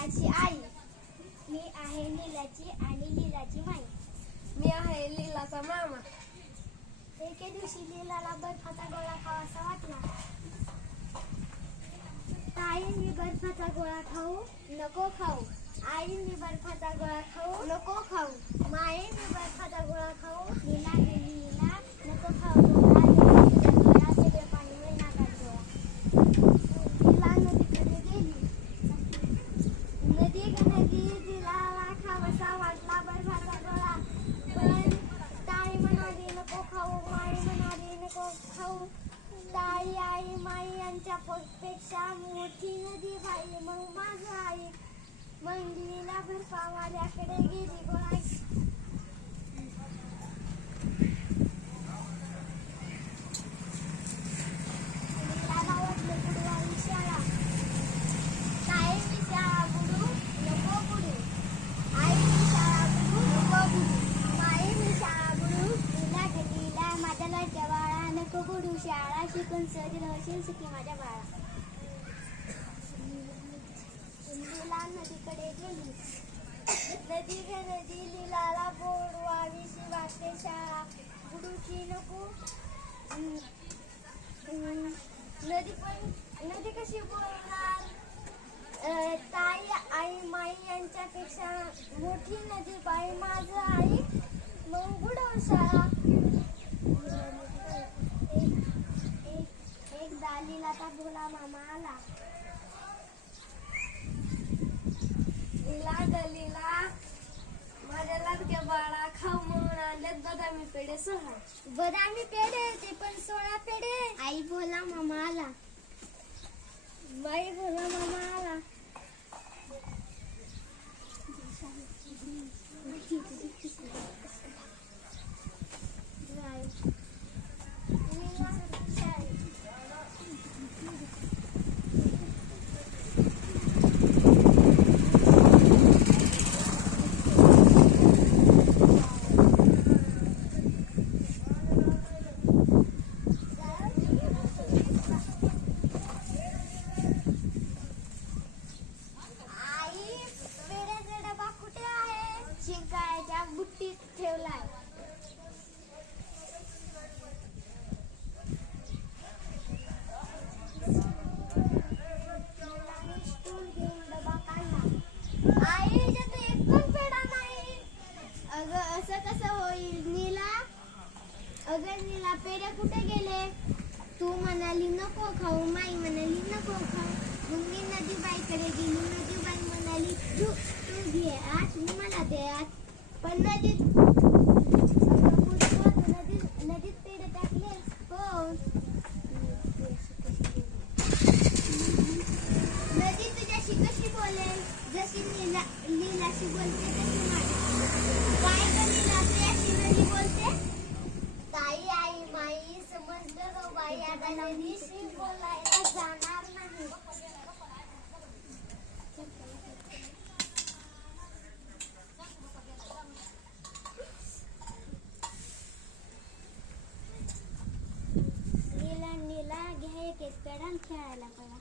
लीलाची आई. मी आहे लीलाची आणि लीलाची माई. मी आहे लीलाचा मामा. एके दिवशी लीलाला बर्फाचा गोळा खावासा वाटला. ताई मी बर्फाचा गोळा खाऊ. नको खाऊ. आई मी बर्फाचा गोळा खाऊ. नको खाऊ. माई मी बर्फाचा गोळा खाऊ. लीला गेली लीला नको खाऊ गोळा. सगळे पाणी होई नाकात गोळा. लीला नदीकडे गेली. नदी लीलाला खावासा वाटला बर्फाचा गोळा. पण ताई म्हणाली नको खाऊ. माई म्हणाली नको खाऊ. ताई आई माई यांच्या पेक्षा मोठी नदी बाई मग माझं आई. मग लीला बर्फावाल्याकडे गेली गोळा. लीलाला वाटलं बुडवावी शाळा. ताई मी शाळा बुडू नको बुडू. आई मी शाळा बुडू नको बुडू. माई मी शाळा बुडू. लीला लीला माझ्या लाडक्या बाळा नको बुडू. शाळा शिकून सहज राहशील सुखी माझ्या बाळा. लीला नदीकडे गेली. नदी लीलाला बुडवावीशी वाटते शाळा. बुडूची नको. नदी कशी बुडणार. ताई आई माई यांच्यापेक्षा मोठी नदी बाई माझं आई मग बुडव शाळा. एकदा लीलाचा भोला मामा आला. लीला माझ्या लाडक्या बाळा खाऊ म्हणून आणलेत बदामी पेढे 16. बदामी पेढे ते पण 16 पेढे. आई भोला मामा आला. बाई भोला मामा आला. शिंकाळ्याच्या बुट्टीत ठेवलाय. स्टूल घेऊन डबा काढला. आई याच्यात एक पण पेढा नाही. अगं असं कसं होईल नीला. अगं नीला पेढे कुठे गेले. तू म्हणाली नको खाऊ. माई म्हणाली नको खाऊ. मग मी नदीबाईकडे गेली. नदीबाई म्हणाली तू घे आज मी मला दे आज. पण नदीत पेढे टाकले. हो नदी तुझ्याशी कशी बोलेल. जशी लीलाशी बोलते तशी काय ग लीला तुझ्याशी नदी बोलते. ताई आई माई समजलं ग बाई. आता नदीशी बोलायला जाणार नाही. नीला घ्या एक पेढा खेळायला पडा.